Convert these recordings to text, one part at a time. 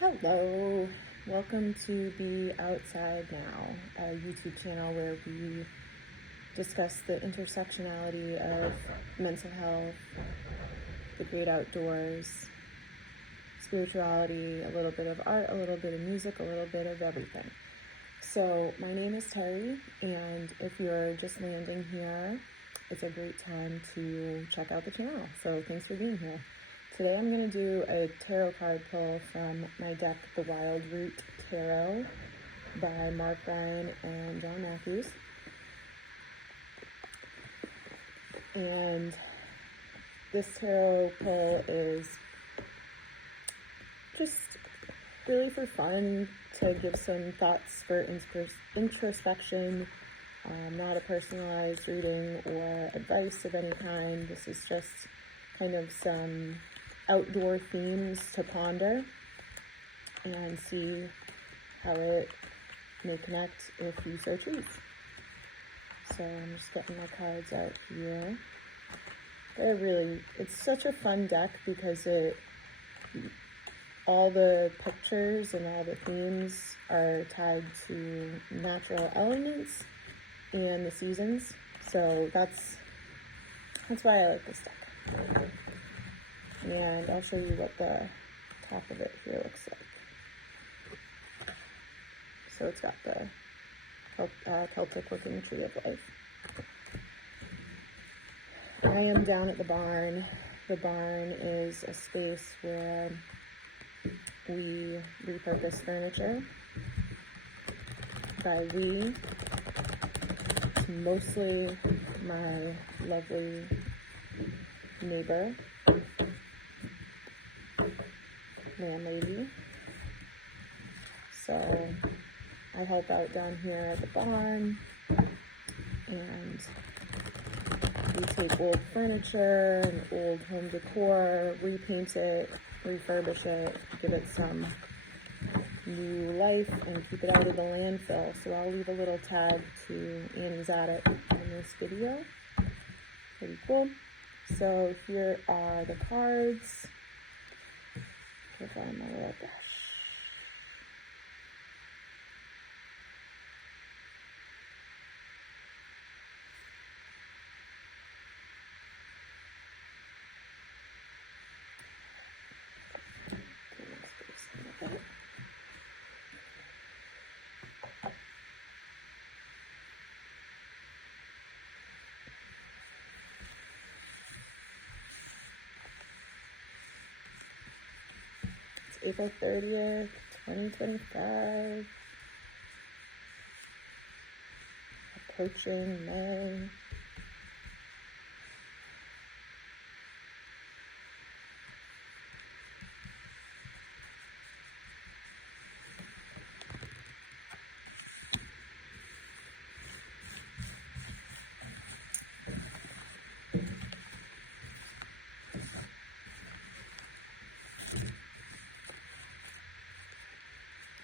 Hello, welcome to Be Outside Now, a YouTube channel where we discuss the intersectionality of mental health, the great outdoors, spirituality, a little bit of art, a little bit of music, a little bit of everything. So my name is Terry, and if you're just landing here, it's a great time to check out the channel. So thanks for being here. Today I'm going to do a tarot card pull from my deck, The Wild Root Tarot by Mark Ryan and John Matthews. And this tarot pull is just really for fun, to give some thoughts for introspection, not a personalized reading or advice of any kind. This is just kind of some outdoor themes to ponder and see how it may connect if you so choose. So I'm just getting my cards out here. It's such a fun deck because all the pictures and all the themes are tied to natural elements and the seasons. So that's why I like this deck. And I'll show you what the top of it here looks like. So it's got the Celtic looking tree of life. I am down at the barn. The barn is a space where we repurpose furniture. By we, it's mostly my lovely neighbor, landlady. So I help out down here at the barn, and we take old furniture and old home decor, repaint it, refurbish it, give it some new life, and keep it out of the landfill. So I'll leave a little tag to Annie's Attic in this video. Pretty cool. So here are the cards. If I'm a little brush. April 30th, 2025. Approaching May.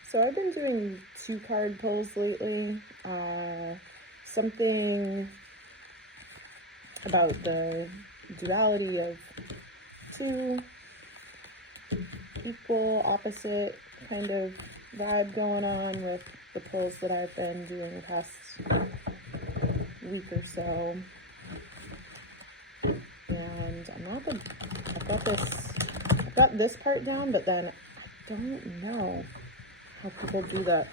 So I've been doing 2-card pulls lately. Something about the duality of two equal, opposite kind of vibe going on with the pulls that I've been doing the past week or so. And I've got this part down, but then I don't know how people do the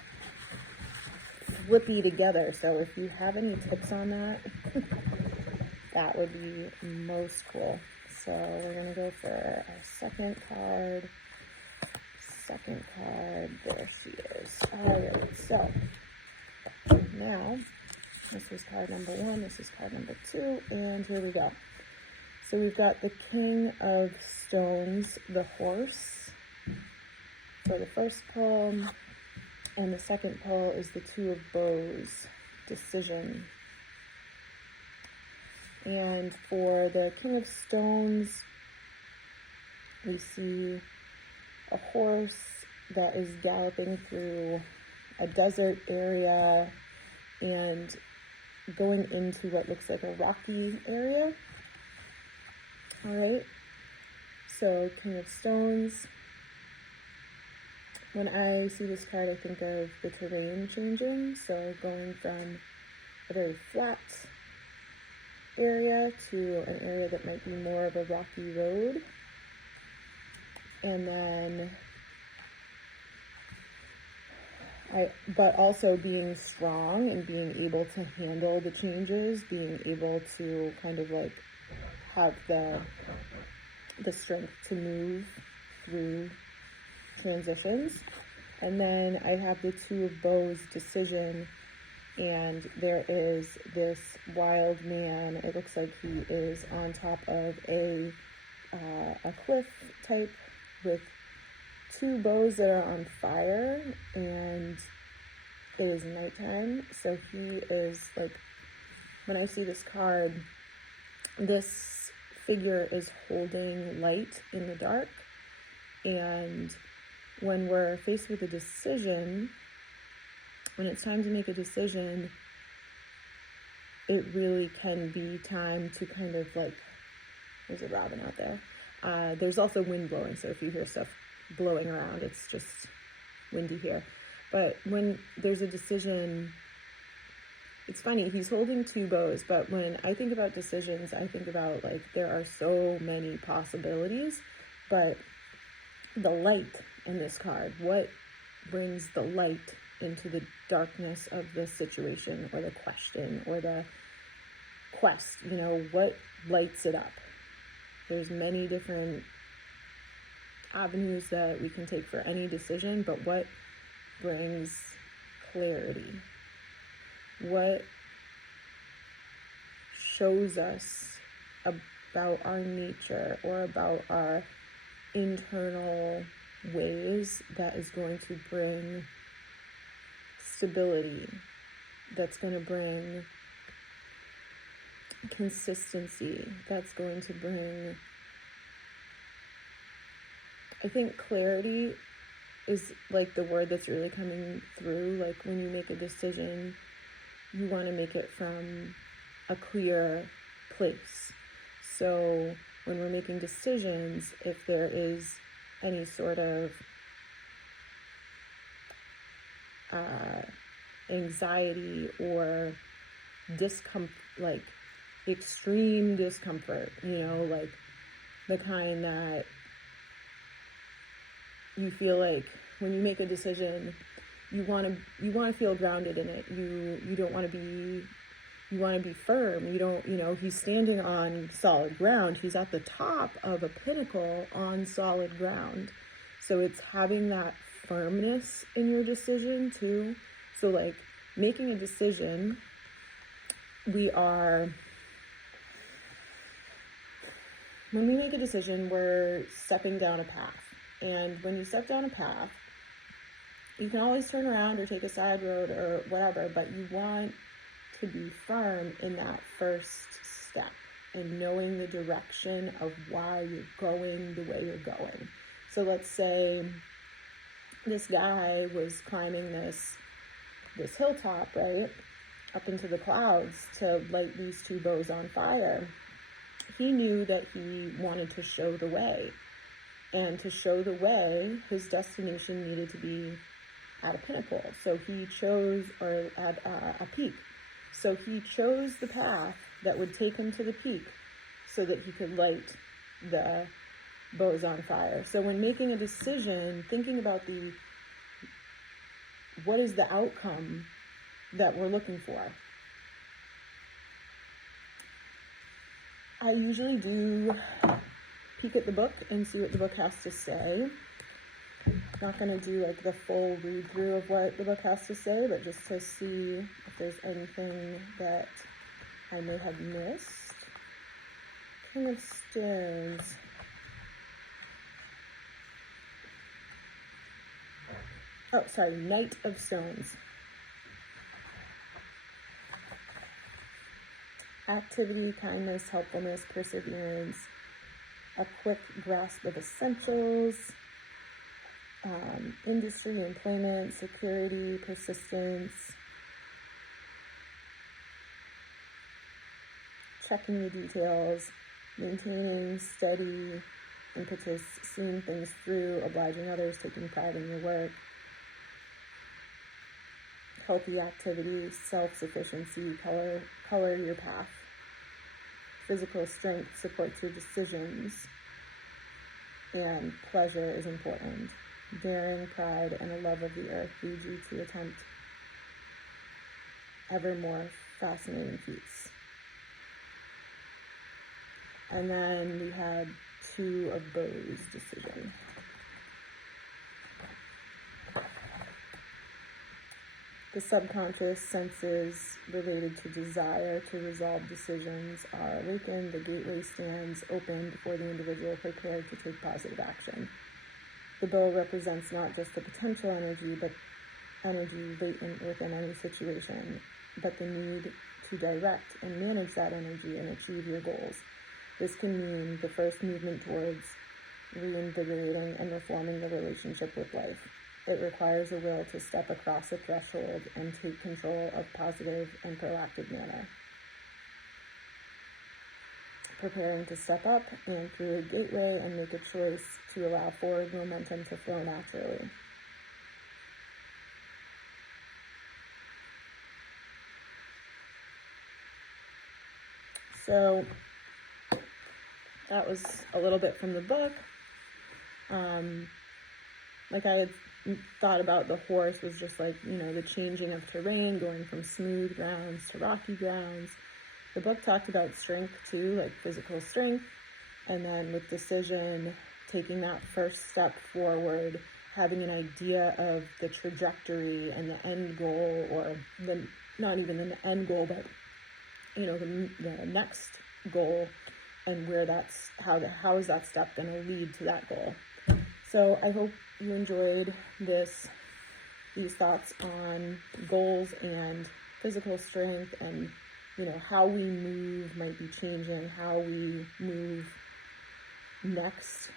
flippy together. So if you have any tips on that, that would be most cool. So we're gonna go for our second card. There she is. All right, so now this is card number 1, this is card number 2, and here we go. So we've got the King of Stones, the horse, for the first pull, and the second pull is the Two of Bows, decision. And for the King of Stones, we see a horse that is galloping through a desert area and going into what looks like a rocky area. All right, so King of Stones. when I see this card, I think of the terrain changing. So going from a very flat area to an area that might be more of a rocky road. And then but also being strong and being able to handle the changes, being able to kind of like have the strength to move through transitions. And then I have the Two of Bows, decision, and there is this wild man. It looks like he is on top of a cliff type with two bows that are on fire, and it is nighttime. So he is like, when I see this card, this figure is holding light in the dark. And when we're faced with a decision, when it's time to make a decision, it really can be time to kind of like, there's a robin out there. There's also wind blowing, so if you hear stuff blowing around, it's just windy here. But when there's a decision, it's funny, he's holding two bows, but when I think about decisions, I think about like there are so many possibilities, but the light in this card, what brings the light into the darkness of the situation or the question or the quest, you know, what lights it up? There's many different avenues that we can take for any decision, but what brings clarity? What shows us about our nature or about our internal ways that is going to bring stability, that's going to bring consistency, that's going to bring, I think clarity is like the word that's really coming through. Like when you make a decision, you want to make it from a clear place. So when we're making decisions, if there is any sort of anxiety or discomfort, like extreme discomfort, you know, like the kind that you feel like when you make a decision, you want to feel grounded in it. You don't want to be, you want to be firm. You don't, you know, he's standing on solid ground. He's at the top of a pinnacle on solid ground. So it's having that firmness in your decision too. So like making a decision, when we make a decision, we're stepping down a path. And when you step down a path, you can always turn around or take a side road or whatever, but you want to be firm in that first step and knowing the direction of why you're going the way you're going. So let's say this guy was climbing this hilltop, right, up into the clouds to light these two bows on fire. He knew that he wanted to show the way. And to show the way, his destination needed to be at a pinnacle. So he chose, or at a peak. So he chose the path that would take him to the peak so that he could light the bows on fire. So when making a decision, thinking about what is the outcome that we're looking for? I usually do peek at the book and see what the book has to say. I'm not going to do like the full read through of what the book has to say, but just to see if there's anything that I may have missed. King of Stones. Oh, sorry, Knight of Stones. Activity, kindness, helpfulness, perseverance, a quick grasp of essentials, industry, employment, security, persistence, checking the details, maintaining steady impetus, seeing things through, obliging others, taking pride in your work, healthy activity, self-sufficiency, color your path. Physical strength supports your decisions, and pleasure is important. Daring, pride, and a love of the earth lead you to attempt ever more fascinating feats. And then we had 2 of Beau's decision. The subconscious senses related to desire to resolve decisions are awakened. The gateway stands open before the individual prepared to take positive action. The Beau represents not just the potential energy, but energy latent within any situation, but the need to direct and manage that energy and achieve your goals. This can mean the first movement towards reinvigorating and reforming the relationship with life. It requires a will to step across a threshold and take control of positive and proactive manner. Preparing to step up and through a gateway and make a choice to allow forward momentum to flow naturally. So that was a little bit from the book. Like I had thought about the horse was just like, the changing of terrain, going from smooth grounds to rocky grounds. The book talked about strength too, like physical strength, and then with decision, taking that first step forward, having an idea of the trajectory and the end goal, or not even the end goal, but the next goal, and where how is that step going to lead to that goal. So I hope you enjoyed these thoughts on goals and physical strength, and how we move might be changing, how we move next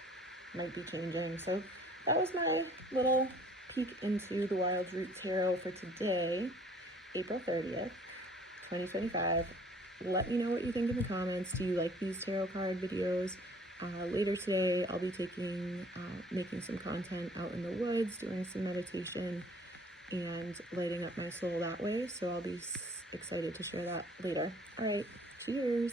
might be changing. So that was my little peek into the Wild Root Tarot for today, April 30th, 2025. Let me know what you think in the comments. Do you like these tarot card videos? Later today, I'll be making some content out in the woods, doing some meditation, and lighting up my soul that way. So I'll be excited to share that later. All right, cheers.